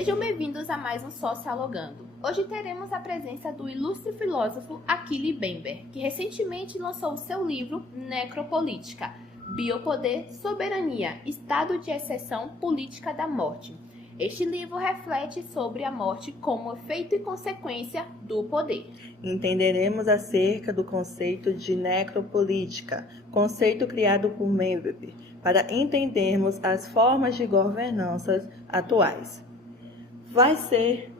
Sejam bem-vindos a mais um Socialogando. Hoje teremos a presença do ilustre filósofo Achille Mbembe, que recentemente lançou o seu livro Necropolítica, Biopoder, Soberania, Estado de Exceção, Política da Morte. Este livro reflete sobre a morte como efeito e consequência do poder. Entenderemos acerca do conceito de necropolítica, conceito criado por Mbembe, para entendermos as formas de governanças atuais. Vai ser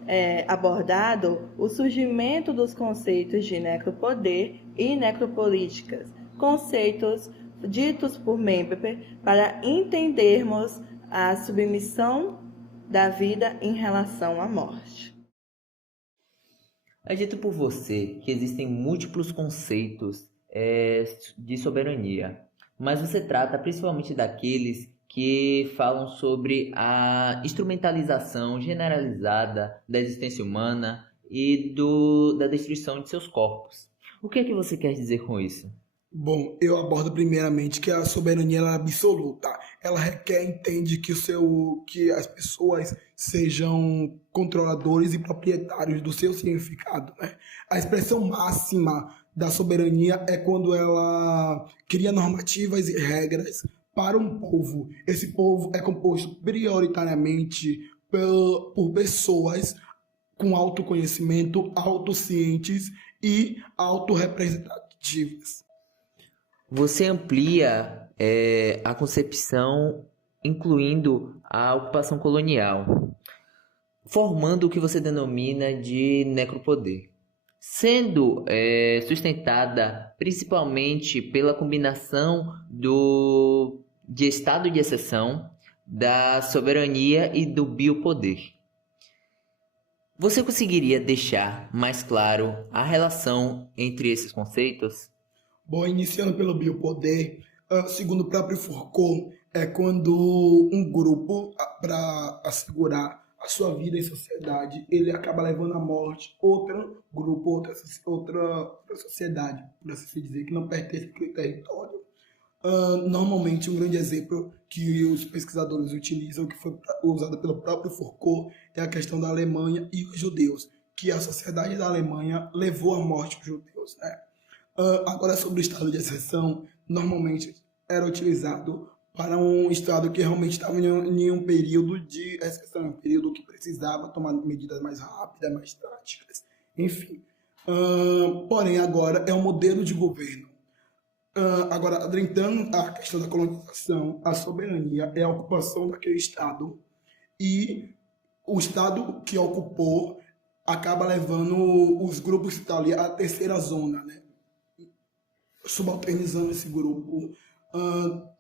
abordado o surgimento dos conceitos de necropoder e necropolíticas, conceitos ditos por Mbembe para entendermos a submissão da vida em relação à morte. É dito por você que existem múltiplos conceitos de soberania, mas você trata principalmente daqueles que falam sobre a instrumentalização generalizada da existência humana e da destruição de seus corpos. O que é que você quer dizer com isso? Bom, eu abordo primeiramente que a soberania ela é absoluta. Ela requer, entende que as pessoas sejam controladores e proprietários do seu significado, né? A expressão máxima da soberania é quando ela cria normativas e regras para um povo. Esse povo é composto prioritariamente por pessoas com autoconhecimento, autocientes e autorrepresentativas. Você amplia a concepção incluindo a ocupação colonial, formando o que você denomina de necropoder, sendo sustentada principalmente pela combinação de estado de exceção, da soberania e do biopoder. Você conseguiria deixar mais claro a relação entre esses conceitos? Bom, iniciando pelo biopoder, segundo o próprio Foucault, é quando um grupo, para assegurar a sua vida em sociedade, ele acaba levando à morte outro grupo, outra sociedade, por assim se dizer, que não pertence àquele território. Normalmente, um grande exemplo que os pesquisadores utilizam, que foi usado pelo próprio Foucault, é a questão da Alemanha e os judeus, que a sociedade da Alemanha levou à morte os judeus, né? Agora, sobre o estado de exceção, normalmente era utilizado para um estado que realmente estava em um período de exceção, um período que precisava tomar medidas mais rápidas, mais práticas, enfim. Porém, agora é um modelo de governo. Agora, adentrando a questão da colonização, a soberania é a ocupação daquele estado e o estado que ocupou acaba levando os grupos que estão ali à terceira zona, né? Subalternizando esse grupo,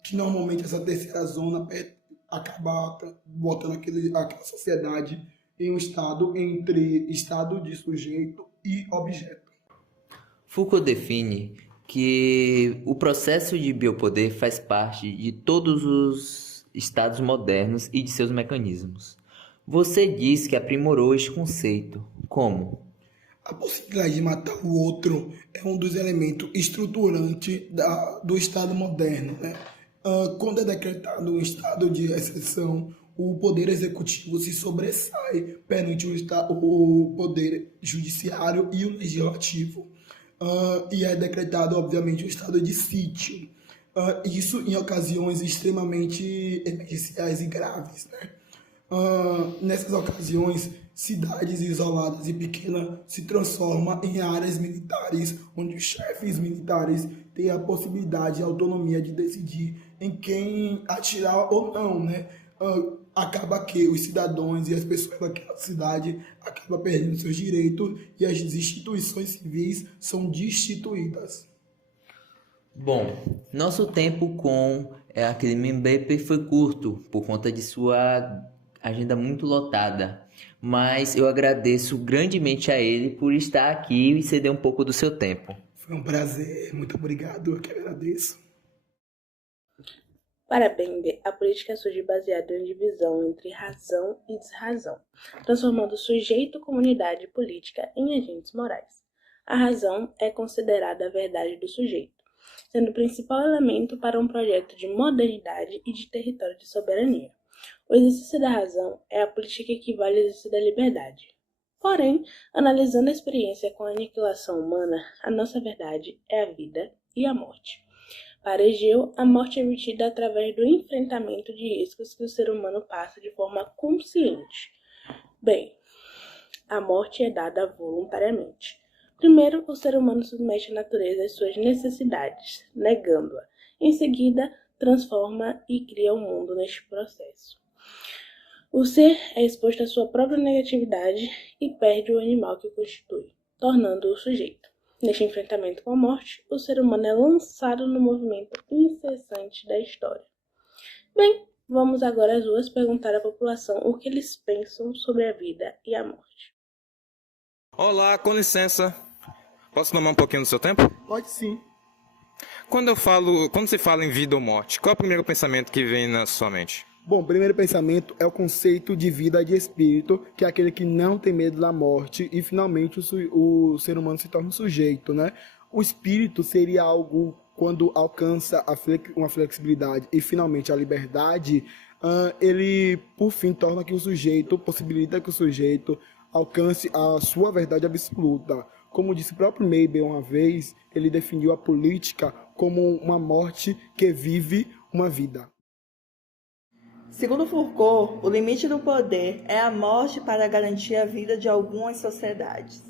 que normalmente essa terceira zona acaba botando aquela sociedade em um estado entre estado de sujeito e objeto. Foucault define que o processo de biopoder faz parte de todos os estados modernos e de seus mecanismos. Você diz que aprimorou este conceito. Como? A possibilidade de matar o outro é um dos elementos estruturantes do Estado moderno, né? Quando é decretado um estado de exceção, o poder executivo se sobressai perante o poder judiciário e o legislativo. E é decretado, obviamente, um estado de sítio. Isso em ocasiões extremamente emergenciais e graves, né? Nessas ocasiões, cidades isoladas e pequenas se transformam em áreas militares, onde os chefes militares têm a possibilidade e autonomia de decidir em quem atirar ou não, né? Acaba que os cidadãos e as pessoas daquela cidade acabam perdendo seus direitos e as instituições civis são destituídas. Bom, nosso tempo com Achille Mbembe foi curto por conta de sua agenda muito lotada, mas eu agradeço grandemente a ele por estar aqui e ceder um pouco do seu tempo. Foi um prazer, muito obrigado, eu que agradeço. Para Mbembe, a política surge baseada em divisão entre razão e desrazão, transformando o sujeito, comunidade e política em agentes morais. A razão é considerada a verdade do sujeito, sendo o principal elemento para um projeto de modernidade e de território de soberania. O exercício da razão é a política que equivale ao exercício da liberdade. Porém, analisando a experiência com a aniquilação humana, a nossa verdade é a vida e a morte. Para Hegel, a morte é obtida através do enfrentamento de riscos que o ser humano passa de forma consciente. Bem, a morte é dada voluntariamente. Primeiro, o ser humano submete a natureza às suas necessidades, negando-a. Em seguida, transforma e cria o mundo neste processo. O ser é exposto à sua própria negatividade e perde o animal que o constitui, tornando-o sujeito. Neste enfrentamento com a morte, o ser humano é lançado no movimento incessante da história. Bem, vamos agora às ruas perguntar à população o que eles pensam sobre a vida e a morte. Olá, com licença. Posso tomar um pouquinho do seu tempo? Pode sim. Quando se fala em vida ou morte, qual é o primeiro pensamento que vem na sua mente? Bom, o primeiro pensamento é o conceito de vida de espírito, que é aquele que não tem medo da morte e finalmente o ser humano se torna um sujeito, né? O espírito seria algo quando alcança uma flexibilidade e finalmente a liberdade, ele por fim torna que o sujeito, possibilita que o sujeito alcance a sua verdade absoluta. Como disse o próprio Mabel uma vez, ele definiu a política como uma morte que vive uma vida. Segundo Foucault, o limite do poder é a morte para garantir a vida de algumas sociedades.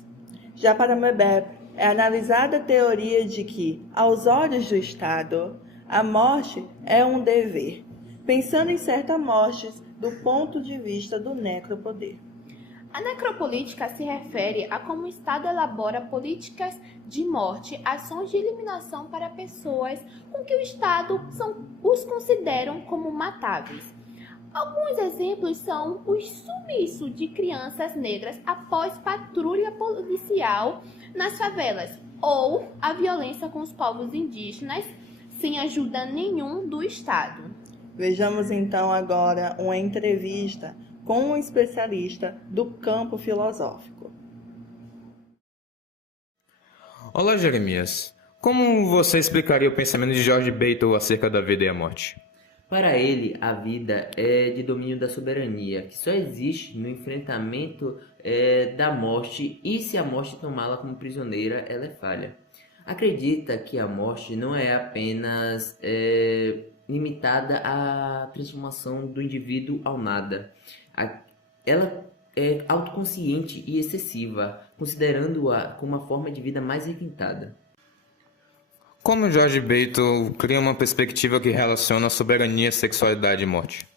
Já para Weber, é analisada a teoria de que, aos olhos do Estado, a morte é um dever, pensando em certas mortes do ponto de vista do necropoder. A necropolítica se refere a como o Estado elabora políticas de morte, ações de eliminação para pessoas com que o Estado os consideram como matáveis. Alguns exemplos são o sumiço de crianças negras após patrulha policial nas favelas ou a violência com os povos indígenas sem ajuda nenhum do Estado. Vejamos então agora uma entrevista com um especialista do campo filosófico. Olá, Jeremias. Como você explicaria o pensamento de George Beittel acerca da vida e a morte? Para ele, a vida é de domínio da soberania, que só existe no enfrentamento da morte, e se a morte tomá-la como prisioneira, ela é falha. Acredita que a morte não é apenas limitada à transformação do indivíduo ao nada. Ela é autoconsciente e excessiva, considerando-a como uma forma de vida mais requintada. Como George Beittel cria uma perspectiva que relaciona soberania, sexualidade e morte?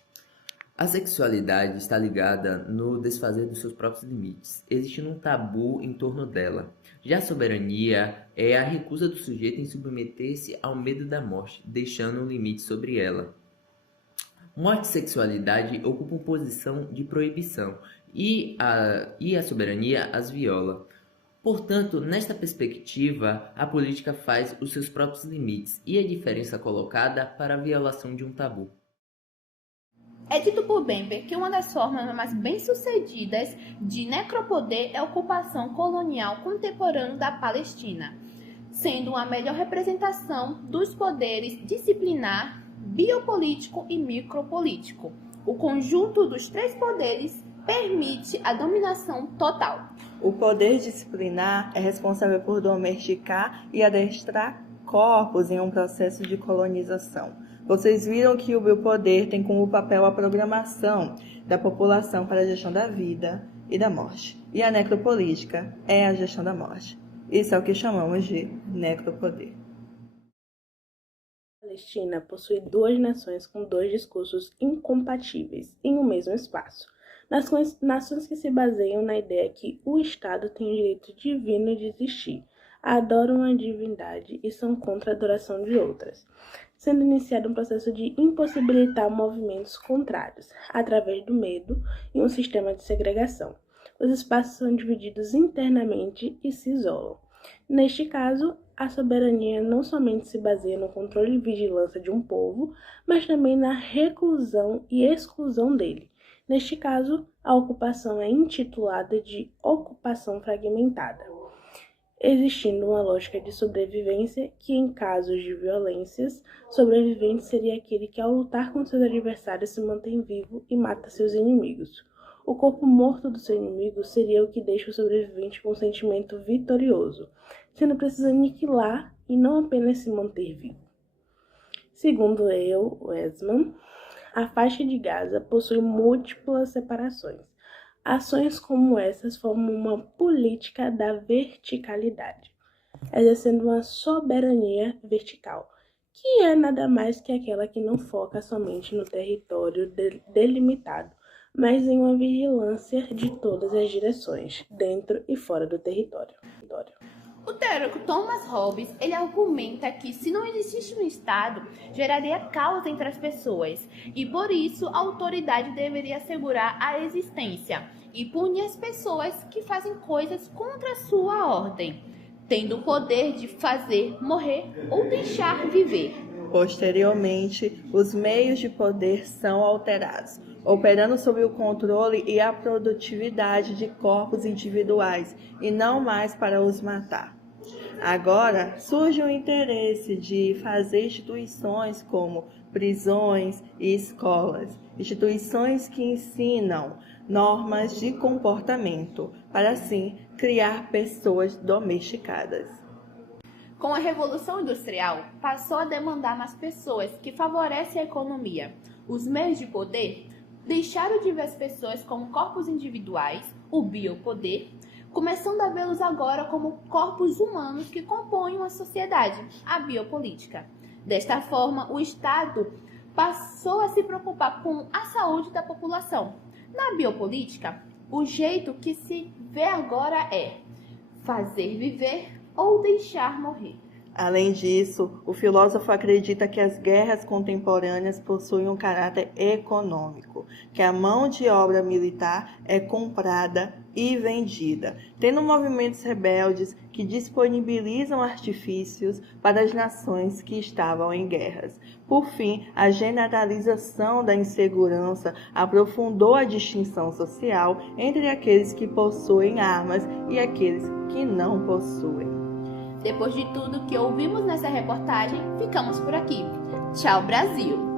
A sexualidade está ligada no desfazer dos seus próprios limites, existindo um tabu em torno dela. Já a soberania é a recusa do sujeito em submeter-se ao medo da morte, deixando um limite sobre ela. Morte e sexualidade ocupam posição de proibição e a soberania as viola. Portanto, nesta perspectiva, a política faz os seus próprios limites e a diferença colocada para a violação de um tabu. É dito por Bember que uma das formas mais bem-sucedidas de necropoder é a ocupação colonial contemporânea da Palestina, sendo a melhor representação dos poderes disciplinar, biopolítico e micropolítico. O conjunto dos três poderes permite a dominação total. O poder disciplinar é responsável por domesticar e adestrar corpos em um processo de colonização. Vocês viram que o biopoder tem como papel a programação da população para a gestão da vida e da morte. E a necropolítica é a gestão da morte. Isso é o que chamamos de necropoder. A Palestina possui duas nações com dois discursos incompatíveis em um mesmo espaço. Nações que se baseiam na ideia que o Estado tem o direito divino de existir, adoram a divindade e são contra a adoração de outras, sendo iniciado um processo de impossibilitar movimentos contrários, através do medo e um sistema de segregação. Os espaços são divididos internamente e se isolam. Neste caso, a soberania não somente se baseia no controle e vigilância de um povo, mas também na reclusão e exclusão dele. Neste caso, a ocupação é intitulada de ocupação fragmentada. existindo uma lógica de sobrevivência que, em casos de violências, sobrevivente seria aquele que, ao lutar contra seus adversários, se mantém vivo e mata seus inimigos. O corpo morto do seu inimigo seria o que deixa o sobrevivente com um sentimento vitorioso, sendo preciso aniquilar e não apenas se manter vivo. Segundo Weizmann, a faixa de Gaza possui múltiplas separações. Ações como essas formam uma política da verticalidade, exercendo uma soberania vertical, que é nada mais que aquela que não foca somente no território delimitado, mas em uma vigilância de todas as direções, dentro e fora do território. O teórico Thomas Hobbes, ele argumenta que se não existisse um Estado, geraria caos entre as pessoas e por isso a autoridade deveria assegurar a existência e punir as pessoas que fazem coisas contra a sua ordem, tendo o poder de fazer morrer ou deixar viver. Posteriormente, os meios de poder são alterados, operando sob o controle e a produtividade de corpos individuais e não mais para os matar. Agora surge o interesse de fazer instituições como prisões e escolas, instituições que ensinam normas de comportamento, para assim criar pessoas domesticadas. Com a Revolução Industrial, passou a demandar mais pessoas que favorecem a economia. Os meios de poder deixaram de ver as pessoas como corpos individuais, o biopoder, começando a vê-los agora como corpos humanos que compõem uma sociedade, a biopolítica. Desta forma, o Estado passou a se preocupar com a saúde da população. Na biopolítica, o jeito que se vê agora é fazer viver ou deixar morrer. Além disso, o filósofo acredita que as guerras contemporâneas possuem um caráter econômico, que a mão de obra militar é comprada e vendida, tendo movimentos rebeldes que disponibilizam artifícios para as nações que estavam em guerras. Por fim, a generalização da insegurança aprofundou a distinção social entre aqueles que possuem armas e aqueles que não possuem. Depois de tudo que ouvimos nessa reportagem, ficamos por aqui. Tchau, Brasil!